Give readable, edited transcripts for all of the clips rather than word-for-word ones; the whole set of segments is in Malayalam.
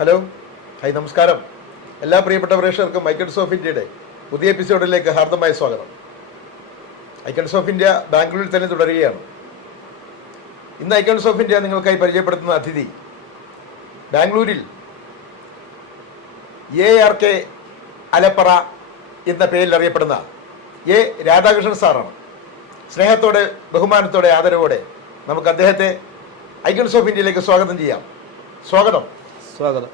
ഹലോ, ഹായ്, നമസ്കാരം. എല്ലാ പ്രിയപ്പെട്ട പ്രേക്ഷകർക്കും ഐക്കൺസ് ഓഫ് ഇന്ത്യയുടെ പുതിയ എപ്പിസോഡിലേക്ക് ഹാർദമായ സ്വാഗതം. ഐക്കൺസ് ഓഫ് ഇന്ത്യ ബാംഗ്ലൂരിൽ തന്നെ തുടരുകയാണ്. ഇന്ന് ഐക്കൺസ് ഓഫ് ഇന്ത്യ നിങ്ങൾക്കായി പരിചയപ്പെടുത്തുന്ന അതിഥി ബാംഗ്ലൂരിൽ ARK അലപ്പറ എന്ന പേരിൽ അറിയപ്പെടുന്ന രാധാകൃഷ്ണൻ സാറാണ്. സ്നേഹത്തോടെ, ബഹുമാനത്തോടെ, ആദരവോടെ നമുക്ക് അദ്ദേഹത്തെ ഐക്കൺസ് ഓഫ് ഇന്ത്യയിലേക്ക് സ്വാഗതം ചെയ്യാം. സ്വാഗതം. സ്വാഗതം.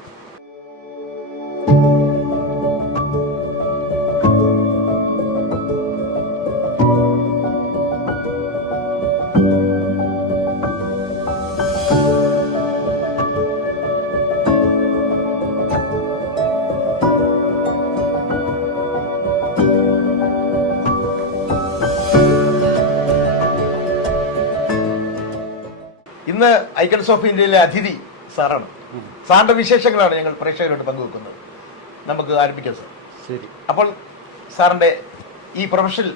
ഇന്ന് ഐക്കൺസ് ഓഫ് ഇന്ത്യയിലെ അതിഥി സാറാണ്. സാറിന്റെ വിശേഷങ്ങളാണ് ഞങ്ങൾ പ്രേക്ഷകരോട് പങ്കുവെക്കുന്നത്. നമുക്ക് ആരംഭിക്കാം സാർ. ശരി. അപ്പോൾ സാറിന്റെ ഈ പ്രൊഫഷണൽ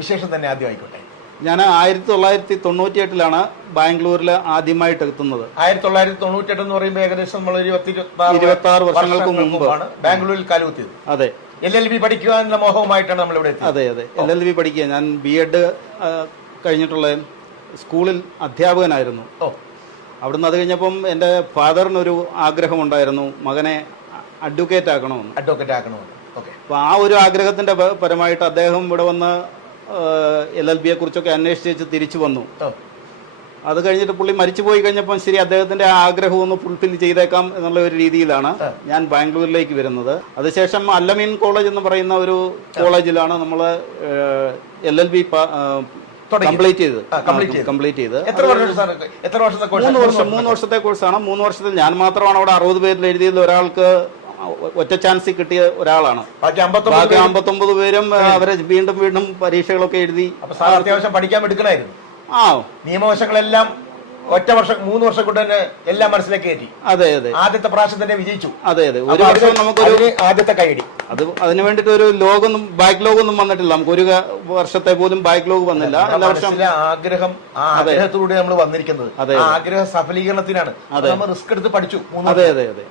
വിശേഷം തന്നെ ആദ്യം ആയിക്കോട്ടെ. ഞാൻ 1998 ബാംഗ്ലൂരിൽ ആദ്യമായിട്ട് എത്തുന്നത്. 1998 എന്ന് പറയുമ്പോൾ ഏകദേശം നമ്മൾ 26 വർഷങ്ങൾക്ക് മുമ്പാണ് ബാംഗ്ലൂരിൽ കാലുകുത്തിയത്. അതെ. LLB പഠിക്കുവാനുള്ള മോഹവുമായിട്ടാണ് നമ്മൾ ഇവിടെ. അതെ അതെ, LLB പഠിക്കുക. ഞാൻ B.Ed കഴിഞ്ഞിട്ടുള്ള സ്കൂളിൽ അധ്യാപകനായിരുന്നു. അവിടുന്ന് അത് കഴിഞ്ഞപ്പം എൻ്റെ ഫാദറിനൊരു ആഗ്രഹമുണ്ടായിരുന്നു, മകനെ അഡ്വക്കേറ്റ് ആക്കണമെന്ന്. അപ്പോൾ ആ ഒരു ആഗ്രഹത്തിൻ്റെ പരമായിട്ട് അദ്ദേഹം ഇവിടെ വന്ന് LLB കുറിച്ചൊക്കെ അന്വേഷിച്ച് തിരിച്ചു വന്നു. അത് കഴിഞ്ഞിട്ട് പുള്ളി മരിച്ചു പോയി കഴിഞ്ഞപ്പം ശരി, അദ്ദേഹത്തിൻ്റെ ആഗ്രഹം ഒന്ന് ഫുൾഫിൽ ചെയ്തേക്കാം എന്നുള്ള ഒരു രീതിയിലാണ് ഞാൻ ബാംഗ്ലൂരിലേക്ക് വരുന്നത്. അതിനുശേഷം അല്ലമീൻ കോളേജ് എന്ന് പറയുന്ന ഒരു കോളേജിലാണ് നമ്മൾ LLB കംപ്ലീറ്റ് ചെയ്ത് 3 വർഷത്തെ കോഴ്സാണ്. 3 വർഷത്തിൽ ഞാൻ മാത്രമാണ് അവിടെ 60 പേരിൽ എഴുതിയതിൽ ഒരാൾക്ക് ഒറ്റ ചാൻസ് കിട്ടിയ ഒരാളാണ്. ബാക്കി 59 പേരും അവരെ വീണ്ടും പരീക്ഷകളൊക്കെ എഴുതി. അത്യാവശ്യം പഠിക്കാൻ എടുക്കണമായിരുന്നു. നിയമവശങ്ങളെല്ലാം ഒറ്റ വർഷം 3 വർഷം കൊണ്ട് തന്നെ എല്ലാം മനസ്സിലാക്കി കയറ്റി. അതെ അതെ, ആദ്യത്തെ പ്രാവശ്യം തന്നെ വിജയിച്ചു. അതെ അതെ, ഒരു വർഷം നമുക്കൊരു ആദ്യത്തെ കൈയടി. അതിന് വേണ്ടിട്ട് ഒരു ബാക്ക്ലോഗൊന്നും വന്നിട്ടില്ല. നമുക്ക് ഒരു വർഷത്തെ പോലും ബാക്ക്ലോഗ് വന്നില്ല. എല്ലാ വർഷം ആഗ്രഹം, ആഗ്രഹത്തിലൂടെ നമ്മൾ വന്നിരിക്കുന്നത്. ആഗ്രഹ സഫലീകരണത്തിനാണ് നമ്മൾ റിസ്ക് എടുത്ത് പഠിച്ചു. അതെ അതെ അതെ,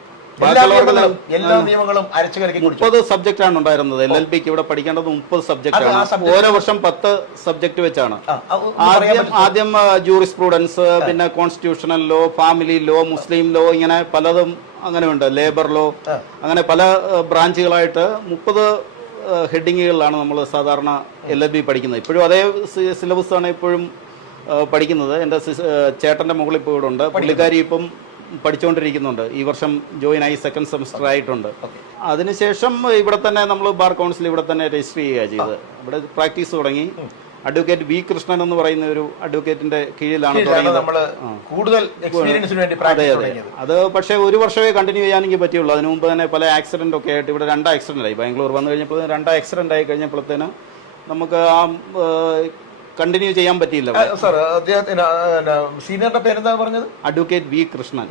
എല്ലാ നിയമങ്ങളും അരച്ചു കലക്കി. 30 സബ്ജക്റ്റ് ആണ് ഉണ്ടായിരുന്നത്. LLBക്ക് ഇവിടെ പഠിക്കേണ്ടത് 30 സബ്ജക്റ്റ് ആണ്. ഓരോ വർഷം 10 സബ്ജക്ട് വെച്ചാണ്. ആദ്യം ജൂറിസ്പ്രൂഡൻസ്, പിന്നെ constitutional law, family law, Muslim law, ഇങ്ങനെ പലതും അങ്ങനെയുണ്ട്. ലേബർ ലോ, അങ്ങനെ പല ബ്രാഞ്ചുകളായിട്ട് 30 ഹെഡിങ്ങുകളിലാണ് നമ്മൾ സാധാരണ LLB പഠിക്കുന്നത്. ഇപ്പോഴും അതേ സിലബസ് ആണ് ഇപ്പോഴും പഠിക്കുന്നത്. എൻ്റെ ചേട്ടൻ്റെ മുകളിൽ ഇപ്പോൾ ഇവിടെ ഉണ്ട്. പുള്ളിക്കാരി ഇപ്പം പഠിച്ചുകൊണ്ടിരിക്കുന്നുണ്ട്. ഈ വർഷം ജോയിൻ ആയി 2nd സെമസ്റ്റർ ആയിട്ടുണ്ട്. അതിനുശേഷം ഇവിടെ തന്നെ നമ്മൾ ബാർ കൗൺസിൽ ഇവിടെ തന്നെ രജിസ്റ്റർ ചെയ്യുക ചെയ്ത് ഇവിടെ പ്രാക്ടീസ് തുടങ്ങി. Advocate V. കൃഷ്ണൻ എന്ന് പറയുന്ന ഒരു അഡ്വക്കേറ്റിന്റെ കീഴിലാണ് തുടങ്ങിയത്. അതെ അതെ, അത് പക്ഷേ ഒരു വർഷമേ കണ്ടിന്യൂ ചെയ്യാൻ എനിക്ക് പറ്റിയുള്ളൂ. അതിനു മുമ്പ് തന്നെ പല ആക്സിഡന്റ് ഒക്കെ ആയിട്ട് ഇവിടെ 2 ആക്സിഡന്റ് ആയി. ബാംഗ്ലൂർ വന്നു കഴിഞ്ഞപ്പോൾ 2 ആക്സിഡന്റ് ആയി കഴിഞ്ഞപ്പോഴത്തേന് നമുക്ക് ആ കണ്ടിന്യൂ ചെയ്യാൻ പറ്റിയില്ല. സീനിയറുടെ പേരെന്താ പറഞ്ഞത്? Advocate V. കൃഷ്ണൻ.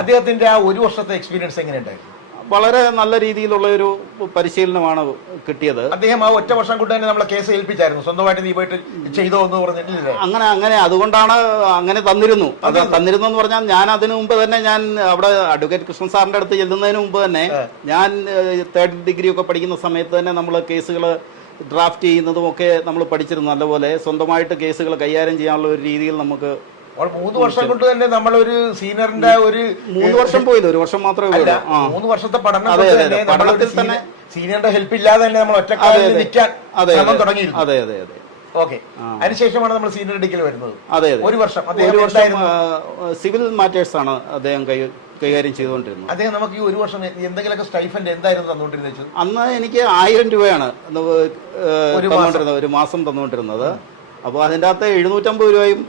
അദ്ദേഹത്തിന്റെ ആ ഒരു വർഷത്തെ എക്സ്പീരിയൻസ് എങ്ങനെയുണ്ടായിരുന്നു? വളരെ നല്ല രീതിയിലുള്ള ഒരു പരിശീലനമാണ് കിട്ടിയത്. അദ്ദേഹം ആ ഒറ്റ വർഷം കൊണ്ട് തന്നെ നമ്മളെ കേസ് ഏൽപ്പിച്ചായിരുന്നു. സ്വന്തമായിട്ട് നീ പോയിട്ട് ചെയ്തോ എന്ന് പറഞ്ഞിട്ടില്ലേ? അങ്ങനെ അതുകൊണ്ടാണ് അങ്ങനെ തന്നിരുന്നു എന്ന് പറഞ്ഞാൽ, ഞാൻ അതിനു മുമ്പ് തന്നെ ഞാൻ അവിടെ അഡ്വക്കേറ്റ് കൃഷ്ണൻ സാറിന്റെ അടുത്ത് ചെല്ലുന്നതിന് മുമ്പ് തന്നെ ഞാൻ 3rd ഡിഗ്രി ഒക്കെ പഠിക്കുന്ന സമയത്ത് തന്നെ നമ്മൾ കേസുകൾ ഡ്രാഫ്റ്റ് ചെയ്യുന്നതും ഒക്കെ നമ്മൾ പഠിച്ചിരുന്നു. നല്ലപോലെ സ്വന്തമായിട്ട് കേസുകൾ കൈകാര്യം ചെയ്യാനുള്ള ഒരു രീതിയിൽ നമുക്ക് 3 വർഷം കൊണ്ട് തന്നെ നമ്മളൊരു സീനിയറിന്റെ ഒരു 3 വർഷം പോയില്ല, 1 വർഷം മാത്രമേ പോയില്ല. 3 വർഷത്തെ പഠനത്തിൽ തന്നെ സീനിയറിന്റെ ഹെൽപ്പ് ഇല്ലാതെ തന്നെ നമ്മൾ ഒറ്റക്കാലിൽ നിൽക്കാൻ തുടങ്ങിയിരുന്നു. അതെ അതെ അതെ. ഓക്കെ, അതിനുശേഷമാണ് നമ്മൾ സീനിയർ ഡിഗ്രിയിൽ വരുന്നത്. അതെ അതെ, ഒരു വർഷം സിവിൽ മാറ്റേഴ്സ് ആണ് അദ്ദേഹം കൈകാര്യം ചെയ്തുകൊണ്ടിരുന്നത്. അദ്ദേഹം നമുക്ക് ഈ ഒരു വർഷം എന്തെങ്കിലുമൊക്കെ സ്റ്റൈഫൻഡ് എന്തായിരുന്നു തന്നുകൊണ്ടിരുന്നത്? അന്ന് എനിക്ക് 1000 രൂപയാണ് ഒരു മാസം തന്നുകൊണ്ടിരുന്നത്. അപ്പോൾ അതിൻ്റെ അകത്ത് 750 രൂപയും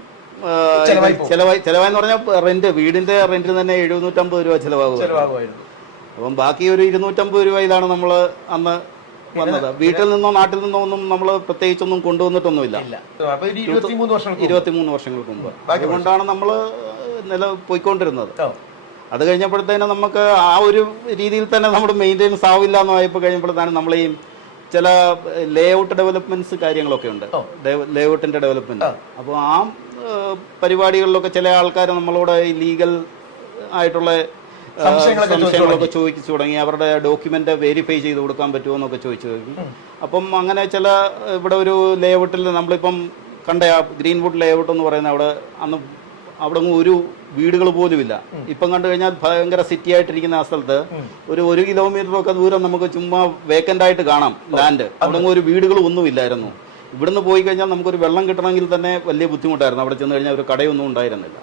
ചെലവായെന്ന് പറഞ്ഞാൽ റെന്റ്, വീടിന്റെ റെന്റിന് തന്നെ 750 രൂപ ചെലവാകുമായിരുന്നു. അപ്പം ബാക്കി ഒരു 250 രൂപയിലാണ് നമ്മൾ അന്ന് വന്നത്. വീട്ടിൽ നിന്നോ നാട്ടിൽ നിന്നോ ഒന്നും നമ്മൾ പ്രത്യേകിച്ചൊന്നും കൊണ്ടുവന്നിട്ടൊന്നുമില്ല. 23 വർഷങ്ങൾക്ക് മുമ്പ്. അതുകൊണ്ടാണ് നമ്മൾ പോയിക്കൊണ്ടിരുന്നത്. അത് കഴിഞ്ഞപ്പോഴത്തേനും നമുക്ക് ആ ഒരു രീതിയിൽ തന്നെ നമ്മുടെ മെയിൻ്റെനൻസ് ആവില്ല എന്നായപ്പോൾ കഴിഞ്ഞപ്പോഴത്തേനും നമ്മൾ ഈ ചില ലേ ഔട്ട് ഡെവലപ്മെന്റ്സ് കാര്യങ്ങളൊക്കെ ഉണ്ട്, ലേ ഔട്ടിന്റെ ഡെവലപ്മെന്റ്. അപ്പോൾ ആ പരിപാടികളിലൊക്കെ ചില ആൾക്കാർ നമ്മളോട് ഈ ലീഗൽ ആയിട്ടുള്ള സംശയങ്ങളൊക്കെ ചോദിച്ചു തുടങ്ങി. അവരുടെ ഡോക്യുമെന്റ് വെരിഫൈ ചെയ്ത് കൊടുക്കാൻ പറ്റുമോ എന്നൊക്കെ ചോദിച്ചു തുടങ്ങി. അപ്പം അങ്ങനെ ചില ഇവിടെ ഒരു ലേഔട്ടിൽ നമ്മളിപ്പം കണ്ട ഗ്രീൻവുഡ് ലേഔട്ട് എന്ന് പറയുന്ന അവിടെ ഒരു വീടുകൾ പോലുമില്ല. ഇപ്പം കണ്ടു കഴിഞ്ഞാൽ ഭയങ്കര സിറ്റി ആയിട്ടിരിക്കുന്ന ആ സ്ഥലത്ത് ഒരു 1 കിലോമീറ്ററൊക്കെ ദൂരം നമുക്ക് ചുമ്മാ വേക്കൻ്റ് ആയിട്ട് കാണാം ലാൻഡ്. അവിടെ ഒരു വീടുകൾ ഒന്നും ഇല്ലായിരുന്നു. ഇവിടുന്ന് പോയി കഴിഞ്ഞാൽ നമുക്കൊരു വെള്ളം കിട്ടണമെങ്കിൽ തന്നെ വലിയ ബുദ്ധിമുട്ടായിരുന്നു. അവിടെ ചെന്ന് കഴിഞ്ഞാൽ ഒരു കടയൊന്നും ഉണ്ടായിരുന്നില്ല.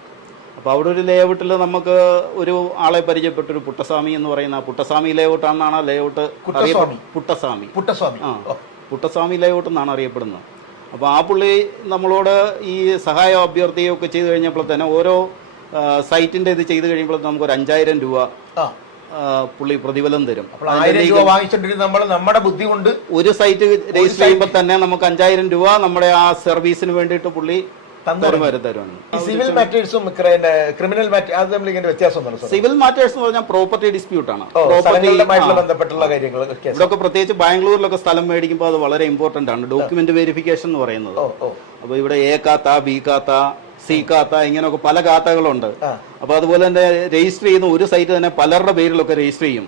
അപ്പോൾ അവിടെ ഒരു ലേഔട്ടിൽ നമുക്ക് ഒരു ആളെ പരിചയപ്പെട്ടൊരു പുട്ടസ്വാമി എന്ന് പറയുന്ന പുട്ടസ്വാമി ലേഔട്ടാണെന്നാണ് ആ ലേഔട്ട് പുട്ടസ്വാമി ലേഔട്ട് എന്നാണ് അറിയപ്പെടുന്നത്. അപ്പോൾ ആ പുള്ളി നമ്മളോട് ഈ സഹായം അഭ്യർത്ഥിക്കുകയൊക്കെ ചെയ്ത് കഴിഞ്ഞപ്പോൾ തന്നെ ഓരോ സൈറ്റിന്റെ ഇത് ചെയ്ത് കഴിയുമ്പോൾ നമുക്കൊരു 5000 രൂപ പുള്ളി പ്രതിഫലം തരും. നമ്മുടെ ബുദ്ധി കൊണ്ട് ഒരു സൈറ്റ് രജിസ്റ്റർ ചെയ്യുമ്പോൾ തന്നെ നമുക്ക് 5000 രൂപ നമ്മുടെ ആ സർവീസിന് വേണ്ടിയിട്ട് പുള്ളി സിവിൽ മാറ്റേഴ്സും ക്രിമിനൽ വ്യത്യാസം. സിവിൽ മാറ്റേഴ്സ് എന്ന് പറഞ്ഞാൽ പ്രോപ്പർട്ടി ഡിസ്പ്യൂട്ട് ആണ്. ബന്ധപ്പെട്ടുള്ള കാര്യങ്ങൾ ഇതൊക്കെ പ്രത്യേകിച്ച് ബാംഗ്ലൂരിലൊക്കെ സ്ഥലം മേടിക്കുമ്പോൾ അത് വളരെ ഇമ്പോർട്ടന്റ് ആണ്. ഡോക്യുമെന്റ് വെരിഫിക്കേഷൻ എന്ന് പറയുന്നത്. അപ്പൊ ഇവിടെ എ കാത്ത, ബി കാത്ത, സി കാത്ത, ഇങ്ങനെയൊക്കെ പല കാത്തകളുണ്ട്. അപ്പൊ അതുപോലെ തന്നെ രജിസ്റ്റർ ചെയ്യുന്ന ഒരു സൈറ്റ് തന്നെ പലരുടെ പേരിലൊക്കെ രജിസ്റ്റർ ചെയ്യും.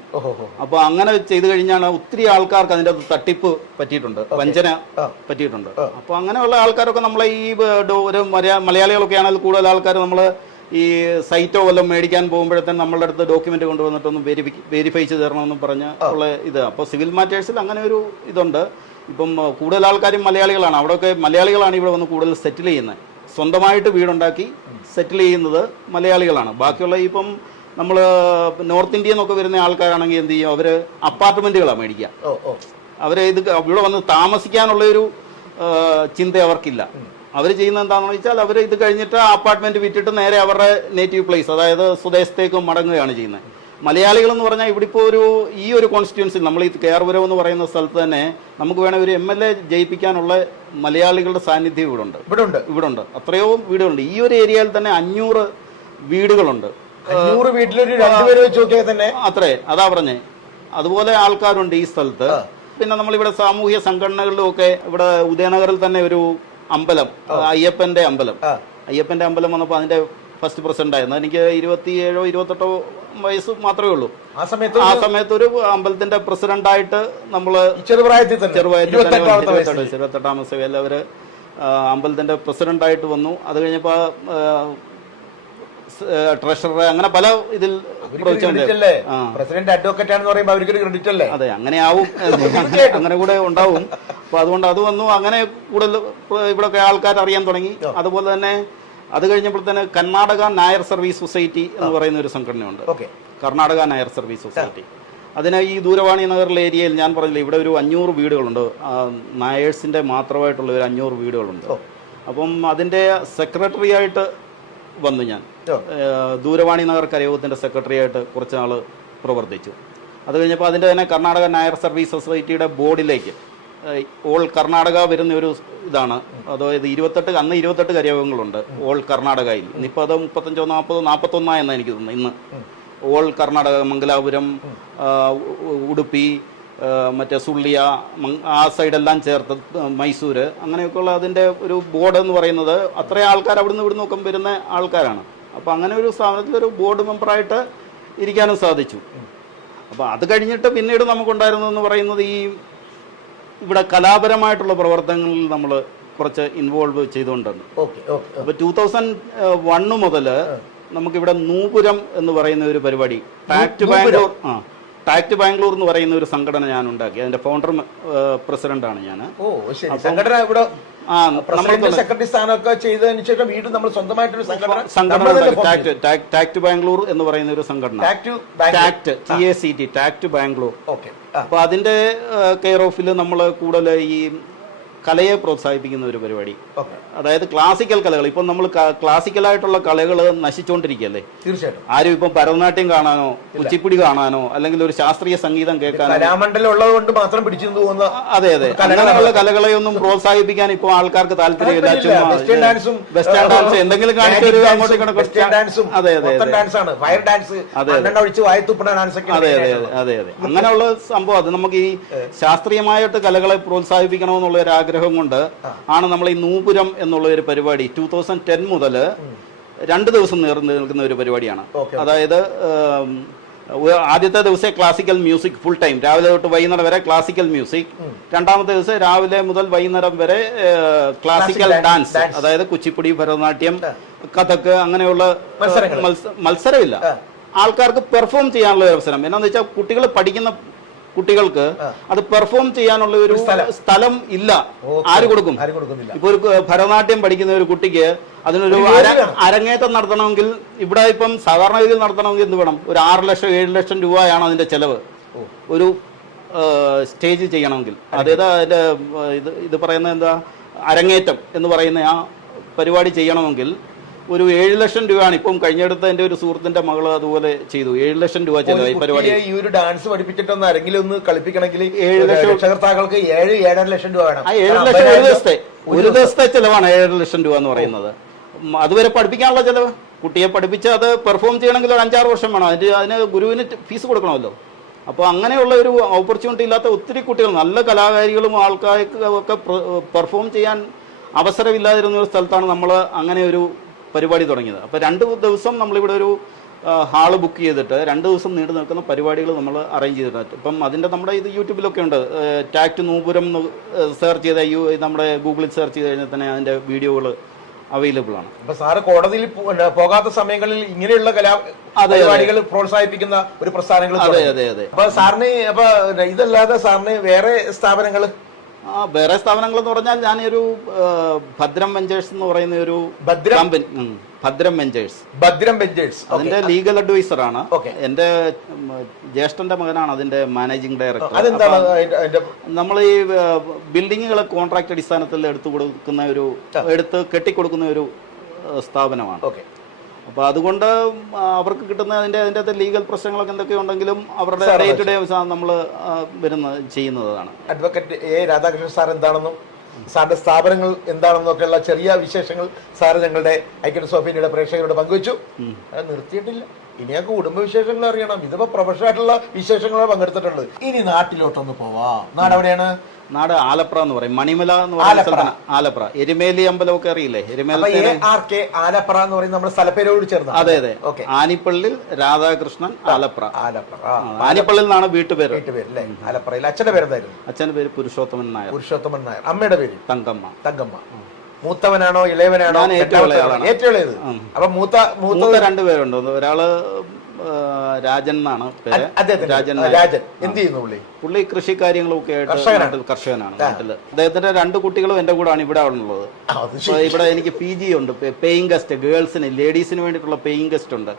അപ്പൊ അങ്ങനെ ചെയ്തു കഴിഞ്ഞാൽ ഒത്തിരി ആൾക്കാർക്ക് അതിന്റെ തട്ടിപ്പ് പറ്റിയിട്ടുണ്ട്, വഞ്ചന പറ്റിയിട്ടുണ്ട്. അപ്പൊ അങ്ങനെയുള്ള ആൾക്കാരൊക്കെ നമ്മളെ ഈ ഒരു മലയാളികളൊക്കെ ആണെങ്കിൽ കൂടുതൽ ആൾക്കാർ നമ്മൾ ഈ സൈറ്റോ വല്ലതും മേടിക്കാൻ പോകുമ്പോഴത്തേനും നമ്മളുടെ അടുത്ത് ഡോക്യുമെന്റ് കൊണ്ടുവന്നിട്ടൊന്ന് വെരിഫൈ ചെയ്ത് തരണമെന്നും പറഞ്ഞ് ഉള്ള ഇത്. അപ്പോൾ സിവിൽ മാറ്റേഴ്സിൽ അങ്ങനെ ഒരു ഇതുണ്ട്. ഇപ്പം കൂടുതൽ ആൾക്കാരും മലയാളികളാണ്. അവിടെയൊക്കെ മലയാളികളാണ് ഇവിടെ വന്ന് കൂടുതൽ സെറ്റിൽ ചെയ്യുന്നത്. സ്വന്തമായിട്ട് വീടുണ്ടാക്കി സെറ്റിൽ ചെയ്യുന്നത് മലയാളികളാണ്. ബാക്കിയുള്ള ഇപ്പം നമ്മൾ നോർത്ത് ഇന്ത്യയിൽ നിന്നൊക്കെ വരുന്ന ആൾക്കാരാണെങ്കിൽ എന്ത് ചെയ്യും, അവർ അപ്പാർട്ട്മെന്റുകളാണ് മേടിക്കുക. അവരെ ഇവിടെ വന്ന് താമസിക്കാനുള്ളൊരു ചിന്ത അവർക്കില്ല. അവർ ചെയ്യുന്നത് എന്താണെന്ന് വെച്ചാൽ അവർ ഇത് കഴിഞ്ഞിട്ട് അപ്പാർട്ട്മെന്റ് വിറ്റിട്ട് നേരെ അവരുടെ നേറ്റീവ് പ്ലേസ്, അതായത് സ്വദേശത്തേക്ക് മടങ്ങുകയാണ് ചെയ്യുന്നത്. മലയാളികൾ എന്ന് പറഞ്ഞാൽ ഇവിടെ ഇപ്പോൾ ഈ ഒരു കോൺസ്റ്റിറ്റ്യുവൻസി നമ്മൾ ഈ കേരപുരം എന്ന് പറയുന്ന സ്ഥലത്ത് തന്നെ നമുക്ക് വേണമെങ്കിൽ ഒരു MLA ജയിപ്പിക്കാനുള്ള മലയാളികളുടെ സാന്നിധ്യം ഇവിടെ ഉണ്ട്. അത്രയോ വീടുകളുണ്ട്. ഈ ഒരു ഏരിയയിൽ തന്നെ 500 വീടുകളുണ്ട്. അത്രേ, അതാ പറഞ്ഞേ. അതുപോലെ ആൾക്കാരുണ്ട് ഈ സ്ഥലത്ത്. പിന്നെ നമ്മളിവിടെ സാമൂഹ്യ സംഘടനകളിലും ഒക്കെ ഇവിടെ ഉദയനഗറിൽ തന്നെ ഒരു അമ്പലം, അയ്യപ്പന്റെ അമ്പലം വന്നപ്പോൾ അതിന്റെ ഫസ്റ്റ് പ്രസിഡന്റ് ആയിരുന്നു. എനിക്ക് 27-28 വയസ്സ് മാത്രമേ ഉള്ളൂ. ആ സമയത്ത് ഒരു അമ്പലത്തിന്റെ പ്രസിഡന്റായിട്ട് നമ്മള് ചെറുപ്രായത്തിൽ 28-ാം വയസ്സിൽ അവര് അമ്പലത്തിന്റെ പ്രസിഡന്റായിട്ട് വന്നു. അത് കഴിഞ്ഞപ്പോ ട്രഷറർ, അങ്ങനെ പല ഇതിൽ പ്രസിഡന്റ് അഡ്വക്കേറ്റ് ആണെന്ന് പറയുമ്പോൾ അവർക്ക് ക്രെഡിറ്റ് അല്ലേ? അതെ, അങ്ങനെ ആവും, അങ്ങനെ കൂടെ ഉണ്ടാവും. അപ്പൊ അതുകൊണ്ട് അത് വന്നു. അങ്ങനെ കൂടുതൽ ഇവിടെ ആൾക്കാർ അറിയാൻ തുടങ്ങി. അതുപോലെ തന്നെ അത് കഴിഞ്ഞപ്പോൾ തന്നെ കർണാടക നായർ സർവീസ് സൊസൈറ്റി എന്ന് പറയുന്ന ഒരു സംഘടനയുണ്ട്. Karnataka Nair service society. അതിന് ഈ ദൂരവാണി നഗറിലെ ഏരിയയിൽ ഞാൻ പറഞ്ഞില്ല, ഇവിടെ ഒരു 500 വീടുകളുണ്ട്. നായേഴ്സിന്റെ മാത്രമായിട്ടുള്ള ഒരു 500 വീടുകളുണ്ട്. അപ്പം അതിന്റെ സെക്രട്ടറി ആയിട്ട് വന്നു ഞാൻ. ദൂരവാണി നഗർ കരയോഗത്തിന്റെ സെക്രട്ടറി ആയിട്ട് കുറച്ച് നാൾ പ്രവർത്തിച്ചു. അത് കഴിഞ്ഞപ്പോൾ അതിന്റെ തന്നെ കർണാടക നായർ സർവീസ് സൊസൈറ്റിയുടെ ബോർഡിലേക്ക് ഓൾ കർണാടക വരുന്ന ഒരു ഇതാണ്. അതായത് 28 കരയോഗങ്ങളുണ്ട് ഓൾ കർണാടകയിൽ. ഇന്നിപ്പോൾ അത് 35, 40, 41 എന്നാണ് എനിക്ക് തോന്നുന്നത്. ഇന്ന് ഓൾ കർണാടക, മംഗലാപുരം, ഉടുപ്പി, മറ്റേ സുള്ളിയ, ആ സൈഡെല്ലാം ചേർത്ത് മൈസൂര്, അങ്ങനെയൊക്കെയുള്ള അതിൻ്റെ ഒരു ബോർഡ് എന്ന് പറയുന്നത് അത്രയും ആൾക്കാർ അവിടുന്ന് ഇവിടുന്ന് ഒക്കെ വരുന്ന ആൾക്കാരാണ്. അപ്പോൾ അങ്ങനെ ഒരു സ്ഥാപനത്തിലൊരു ബോർഡ് മെമ്പറായിട്ട് ഇരിക്കാനും സാധിച്ചു. അപ്പോൾ അത് കഴിഞ്ഞിട്ട് പിന്നീട് നമുക്കുണ്ടായിരുന്നതെന്ന് പറയുന്നത് ഈ ഇവിടെ കലാപരമായിട്ടുള്ള പ്രവർത്തനങ്ങളിൽ നമ്മൾ കുറച്ച് ഇൻവോൾവ് ചെയ്തുകൊണ്ടുണ്ട്. അപ്പോൾ 2001 മുതൽ നമുക്കിവിടെ നൂപുരം എന്ന് പറയുന്ന ഒരു പരിപാടി, ടാക്ട് ബാംഗ്ലൂർ എന്ന് പറയുന്ന ഒരു സംഘടന ഞാൻ ഉണ്ടാക്കി. അതിന്റെ ഫൗണ്ടർ പ്രസിഡന്റാണ് ഞാൻ. സെക്രട്ടറി സ്ഥാനമൊക്കെ ചെയ്തതിനു ശേഷം വീണ്ടും നമ്മൾ സ്വന്തമായിട്ടൊരു സംഘടന ടാക്ട് ബാംഗ്ലൂർ എന്ന് പറയുന്ന ഒരു സംഘടന, ടാക്ട് ബാംഗ്ലൂർ. അപ്പൊ അതിന്റെ കെയർ ഓഫിൽ നമ്മൾ കൂടുതൽ ഈ കലയെ പ്രോത്സാഹിപ്പിക്കുന്ന ഒരു പരിപാടി. അതായത് ക്ലാസിക്കൽ കലകൾ. ഇപ്പം നമ്മൾ ക്ലാസിക്കലായിട്ടുള്ള കലകൾ നശിച്ചുകൊണ്ടിരിക്കുകയല്ലേ. തീർച്ചയായിട്ടും ആരും ഇപ്പം ഭരതനാട്യം കാണാനോ കുച്ചിപ്പുടി കാണാനോ അല്ലെങ്കിൽ ഒരു ശാസ്ത്രീയ സംഗീതം കേൾക്കാനോ, കലാമണ്ഡലം ഉള്ളത് കൊണ്ട് മാത്രം പിടിച്ചു പോകുന്ന, അതെ അങ്ങനെയുള്ള കലകളെ ഒന്നും പ്രോത്സാഹിപ്പിക്കാൻ ഇപ്പോൾ ആൾക്കാർക്ക് താല്പര്യമില്ല. വെസ്റ്റേൺ ഡാൻസ് എന്തെങ്കിലും കാണിച്ചൊരു അങ്ങോട്ടേക്ക് അങ്ങനെയുള്ള സംഭവം. അത് നമുക്ക് ഈ ശാസ്ത്രീയമായിട്ട് കലകളെ പ്രോത്സാഹിപ്പിക്കണമെന്നുള്ള ഒരു ആഗ്രഹം കൊണ്ട് ആണ് നമ്മൾ ഈ നൂപുരം എന്നുള്ള ഒരു പരിപാടി 2010 മുതൽ 2 ദിവസം നിൽക്കുന്ന ഒരു പരിപാടിയാണ്. അതായത് ആദ്യത്തെ ദിവസം ക്ലാസിക്കൽ മ്യൂസിക് ഫുൾ ടൈം, രാവിലെ തൊട്ട് വൈകുന്നേരം വരെ ക്ലാസിക്കൽ മ്യൂസിക്. രണ്ടാമത്തെ ദിവസം രാവിലെ മുതൽ വൈകുന്നേരം വരെ ക്ലാസിക്കൽ ഡാൻസ്, അതായത് കുച്ചിപ്പുടി, ഭരതനാട്യം, കഥക്, അങ്ങനെയുള്ള മത്സരമില്ല, ആൾക്കാർക്ക് പെർഫോം ചെയ്യാനുള്ള ഒരു അവസരം. എന്നാന്ന് വെച്ചാൽ കുട്ടികൾ പഠിക്കുന്ന കുട്ടികൾക്ക് അത് പെർഫോം ചെയ്യാനുള്ള ഒരു സ്ഥലം ഇല്ല. ആര് കൊടുക്കും? ഇപ്പൊ ഒരു ഭരതനാട്യം പഠിക്കുന്ന ഒരു കുട്ടിക്ക് അതിനൊരു അരങ്ങേറ്റം നടത്തണമെങ്കിൽ, ഇവിടെ ഇപ്പം സാധാരണ രീതിയിൽ നടത്തണമെങ്കിൽ എന്ത് വേണം? ഒരു 6 ലക്ഷം 7 ലക്ഷം രൂപയാണ് അതിന്റെ ചെലവ് ഒരു സ്റ്റേജ് ചെയ്യണമെങ്കിൽ. അതായത് അതിന്റെ ഇത് പറയുന്ന എന്താ, അരങ്ങേറ്റം എന്ന് പറയുന്ന ആ പരിപാടി ചെയ്യണമെങ്കിൽ ഒരു 7 ലക്ഷം രൂപയാണ്. ഇപ്പം കഴിഞ്ഞെടുത്ത എന്റെ ഒരു സുഹൃത്തിന്റെ മകള് അതുപോലെ ചെയ്തു. 7 ലക്ഷം രൂപ ചെലവായി പരിപാടി. ഈ ഒരു ഡാൻസ് പഠിപ്പിച്ചിട്ടൊന്ന് ആരെങ്കിലും ഒന്ന് കളിപ്പിക്കണമെങ്കിൽ 7 ലക്ഷം രക്ഷകർത്താക്കൾക്ക് 7-7.5 ലക്ഷം രൂപ വേണം. 7 ലക്ഷം ഒരു ദിവസത്തെ ചെലവാണ് 7 ലക്ഷം രൂപ എന്ന് പറയുന്നത്. അതുവരെ പഠിപ്പിക്കാനുള്ള ചെലവ്, കുട്ടിയെ പഠിപ്പിച്ച് അത് പെർഫോം ചെയ്യണമെങ്കിൽ ഒരു 5-6 വർഷം വേണം. അതിന് ഗുരുവിന് ഫീസ് കൊടുക്കണമല്ലോ. അപ്പോൾ അങ്ങനെയുള്ള ഒരു ഓപ്പർച്യൂണിറ്റി ഇല്ലാത്ത ഒത്തിരി കുട്ടികൾ, നല്ല കലാകാരികളും ആൾക്കാർക്ക് ഒക്കെ പെർഫോം ചെയ്യാൻ അവസരമില്ലാതിരുന്ന ഒരു സ്ഥലത്താണ് നമ്മൾ അങ്ങനെ ഒരു പരിപാടി തുടങ്ങിയത്. അപ്പോൾ 2 ദിവസം നമ്മളിവിടെ ഒരു ഹാള് ബുക്ക് ചെയ്തിട്ട് 2 ദിവസം നീണ്ടു നിൽക്കുന്ന പരിപാടികൾ നമ്മൾ അറേഞ്ച് ചെയ്തിട്ടുണ്ട്. ഇപ്പം അതിൻ്റെ നമ്മുടെ ഇത് യൂട്യൂബിലൊക്കെ ഉണ്ട്. ടാക്ട് നൂപുരം സെർച്ച് ചെയ്ത നമ്മുടെ ഗൂഗിളിൽ സെർച്ച് ചെയ്ത് കഴിഞ്ഞാൽ തന്നെ അതിൻ്റെ വീഡിയോകൾ അവൈലബിൾ ആണ്. അപ്പൊ സാറ് കോടതിയിൽ പോകാത്ത സമയങ്ങളിൽ ഇങ്ങനെയുള്ള പരിപാടികൾ പ്രോത്സാഹിപ്പിക്കുന്ന ഒരു പ്രസ്ഥാനങ്ങൾ. അതെ അതെ അതെ. അപ്പൊ സാറിന് അപ്പൊ ഇതല്ലാതെ സാറിന് വേറെ സ്ഥാപനങ്ങൾ? വേറെ സ്ഥാപനങ്ങൾ എന്ന് പറഞ്ഞാൽ ഞാനൊരു ഭദ്രം വെഞ്ചേഴ്സ് എന്ന് പറയുന്ന ഒരു കമ്പനി, ഭദ്രം വെഞ്ചേഴ്സ്, അതിന്റെ ലീഗൽ അഡ്വൈസർ ആണ്. എന്റെ ജ്യേഷ്ഠന്റെ മകനാണ് അതിന്റെ മാനേജിംഗ് ഡയറക്ടർ. നമ്മൾ ഈ ബിൽഡിങ്ങുകൾ കോൺട്രാക്ട് അടിസ്ഥാനത്തിൽ എടുത്ത് കെട്ടിക്കൊടുക്കുന്ന ഒരു സ്ഥാപനമാണ്. അപ്പോൾ അതുകൊണ്ട് അവർക്ക് കിട്ടുന്ന അതിൻ്റെ ലീഗൽ പ്രശ്നങ്ങളൊക്കെ എന്തൊക്കെ ഉണ്ടെങ്കിലും അവരുടെ ഡേ ടു ഡേ നമ്മൾ ചെയ്യുന്നതാണ്. അഡ്വക്കേറ്റ് എ രാധാകൃഷ്ണൻ സാർ എന്താണെന്നും സാറിന്റെ സ്ഥാപനങ്ങൾ എന്താണെന്നൊക്കെയുള്ള ചെറിയ വിശേഷങ്ങൾ സാറ് ഞങ്ങളുടെ ഐക്യൻ സോഫിയുടെ പ്രേക്ഷകരോട് പങ്കുവച്ചു. അത് നിർത്തിയിട്ടില്ല, ഇനിയൊക്കെ കുടുംബ വിശേഷങ്ങൾ അറിയണം. ഇതിപ്പോ പ്രൊഫഷണൽ ആയിട്ടുള്ള വിശേഷങ്ങളാണ് പങ്കെടുത്തിട്ടുള്ളത്. ഇനി നാട്ടിലോട്ടൊന്ന് പോവാം. നാട് എവിടെയാണ്? നാട് ആലപ്ര എന്ന് പറയും, മണിമല എന്ന് പറയുന്ന സ്ഥലത്താണ്. ആലപ്ര, എരുമേലി അമ്പലമൊക്കെ അറിയില്ലേ? ആലപ്ര എന്ന് പറയുന്നത് നമ്മുടെ സ്ഥലപ്പേരോട് ചേർന്ന്. അതെ അതെ. ആനിപ്പള്ളിൽ രാധാകൃഷ്ണൻ ആലപ്ര. ആനിപ്പള്ളിൽ നിന്നാണ് വീട്ടുപേര്. അല്ലേ? ആലപ്രയിൽ അച്ഛന്റെ പേരെന്തായിരുന്നു? അച്ഛന്റെ പേര് പുരുഷോത്തമൻ നായർ. അമ്മയുടെ പേര് തങ്കമ്മ. മൂത്തവനാണോ ഇളയവനാണോ? ഏറ്റവും ഇളയത്. അപ്പൊ മൂത്ത 2 പേരുണ്ട്. ഒരാള് രാജൻ എന്നാണ് പേര്. രാജൻ എന്ത് ചെയ്യുന്നു? പുള്ളി കൃഷി കാര്യങ്ങളൊക്കെ ആയിട്ട് കർഷകനാണ് നാട്ടില്. അദ്ദേഹത്തിന്റെ 2 കുട്ടികളും എന്റെ കൂടെയാണ് ഇവിടെ ഉള്ളത്. ഇവിടെ എനിക്ക് PG ഉണ്ട്, പേയിങ് ഗസ്റ്റ്, ഗേൾസിന് ലേഡീസിന് വേണ്ടിയിട്ടുള്ള പേയിങ് ഗസ്റ്റ് ഉണ്ട്.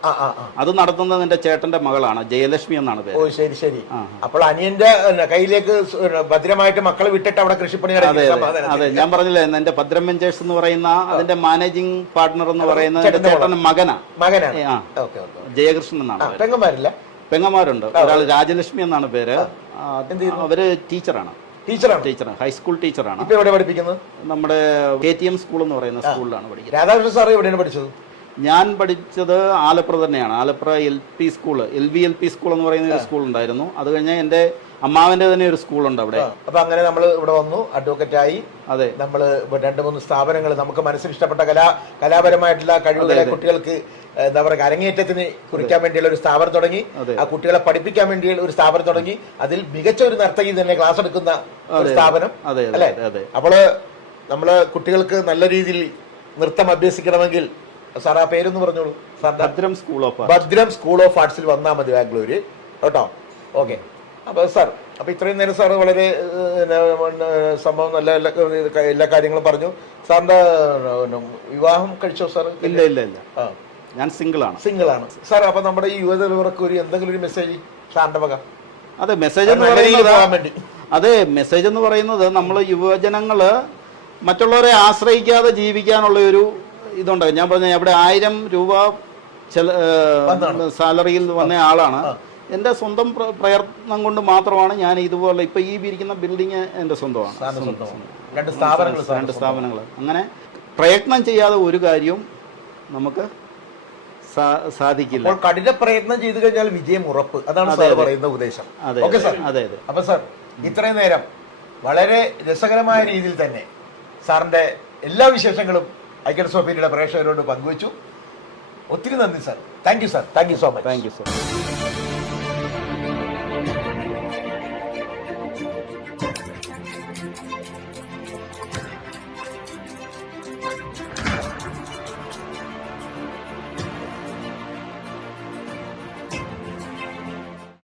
അത് നടത്തുന്നത് എന്റെ ചേട്ടന്റെ മകളാണ്, ജയലക്ഷ്മി എന്നാണ് പേര്. ശരി ശരി. അപ്പോൾ അനിയന്റെ കയ്യിലേക്ക് ഭദ്രമായിട്ട് മക്കളെ വിട്ടിട്ട് അവിടെ കൃഷിപ്പണി. അതെ, ഞാൻ പറഞ്ഞില്ലേ, എന്റെ ഭദ്രം വെഞ്ചേഴ്സ് എന്ന് പറയുന്ന അതിന്റെ മാനേജിംഗ് പാർട്ണർ എന്ന് പറയുന്നത് എന്റെ ചേട്ടന്റെ മകനാണ്, ജയകൃഷ്ണൻ എന്നാണ്. പെങ്ങന്മാരുണ്ട്. ഒരാൾ രാജലക്ഷ്മി എന്നാണ് പേര്. അവര് ടീച്ചറാണ്, ഹൈസ്കൂൾ ടീച്ചറാണ്. എവിടെ പഠിപ്പിക്കുന്നത്? നമ്മുടെ KTM സ്കൂൾ എന്ന് പറയുന്ന സ്കൂളിലാണ് പഠിക്കുന്നത്. രാധാകൃഷ്ണൻ സാർ എവിടെയാണ് പഠിച്ചത്? ഞാൻ പഠിച്ചത് ആലപ്ര തന്നെയാണ്. ആലപ്ര LP സ്കൂൾ എന്ന് പറയുന്ന ഒരു സ്കൂൾ ഉണ്ടായിരുന്നു. അത് കഴിഞ്ഞ് എന്റെ അമ്മാവന്റെ തന്നെ ഒരു സ്കൂളുണ്ട് അവിടെ. അപ്പൊ അങ്ങനെ നമ്മൾ ഇവിടെ വന്നു, അഡ്വക്കേറ്റ് ആയി. അതെ, നമ്മൾ 2-3 സ്ഥാപനങ്ങൾ, നമുക്ക് മനസ്സിൽ ഇഷ്ടപ്പെട്ട കലാപരമായിട്ടുള്ള കഴിവുകളെ കുട്ടികൾക്ക് എന്താ പറയുക അരങ്ങേറ്റത്തിന് കുറിക്കാൻ വേണ്ടിയുള്ള ഒരു സ്ഥാപനം തുടങ്ങി. ആ കുട്ടികളെ പഠിപ്പിക്കാൻ വേണ്ടിയുള്ള ഒരു സ്ഥാപനം തുടങ്ങി. അതിൽ മികച്ച ഒരു നർത്തകി തന്നെ ക്ലാസ് എടുക്കുന്ന ഒരു സ്ഥാപനം, അല്ലെ? അപ്പോൾ നമ്മള് കുട്ടികൾക്ക് നല്ല രീതിയിൽ നൃത്തം അഭ്യസിക്കണമെങ്കിൽ സാർ ആ പേരൊന്ന് പറഞ്ഞോളൂ. ഭദ്രം സ്കൂൾ ഓഫ് ആർട്സിൽ വന്നാൽ മതി, ബാംഗ്ലൂര് കേട്ടോ. ഓക്കെ. അപ്പൊ സാർ, അപ്പൊ ഇത്രയും നേരം സാർ വളരെ സംഭവം നല്ല എല്ലാ കാര്യങ്ങളും പറഞ്ഞു. സാറിന്റെ വിവാഹം കഴിച്ചോ സാർ? ഇല്ല. ഞാൻ സിംഗിൾ ആണ് സാർ. അപ്പൊ നമ്മുടെ ഈ യുവതലമുറക്ക് ഒരു എന്തെങ്കിലും ഒരു മെസ്സേജ് സാറിന്റെ വക? അതെ, മെസ്സേജ് എന്ന് പറയുന്നത് നമ്മൾ യുവജനങ്ങള് മറ്റുള്ളവരെ ആശ്രയിക്കാതെ ജീവിക്കാനുള്ള ഒരു ഇതുണ്ടാകും. ഞാൻ പറഞ്ഞ അവിടെ 1000 രൂപ സാലറിയിൽ വന്ന ആളാണ്. എൻ്റെ സ്വന്തം പ്രയത്നം കൊണ്ട് മാത്രമാണ് ഞാൻ ഇതുപോലെ ഇപ്പൊ ഈ ഇരിക്കുന്ന ബിൽഡിങ് എൻ്റെ സ്വന്തമാണ്. 2 സ്ഥാപനങ്ങൾ. അങ്ങനെ പ്രയത്നം ചെയ്യാതെ ഒരു കാര്യവും നമുക്ക് സാധിക്കില്ല. കഠിന പ്രയത്നം ചെയ്തു കഴിഞ്ഞാൽ വിജയം ഉറപ്പ്. അതാണ് സാർ പറയുന്ന ഉപദേശം. Okay sir. അതെ. അപ്പൊ സാർ, ഇത്രയും നേരം വളരെ രസകരമായ രീതിയിൽ തന്നെ സാറിന്റെ എല്ലാ വിശേഷങ്ങളും ഐക്യൻ സോഫിയുടെ പ്രേക്ഷകരോട് പങ്കുവച്ചു. ഒത്തിരി നന്ദി sir. Thank you sir. Thank you so much.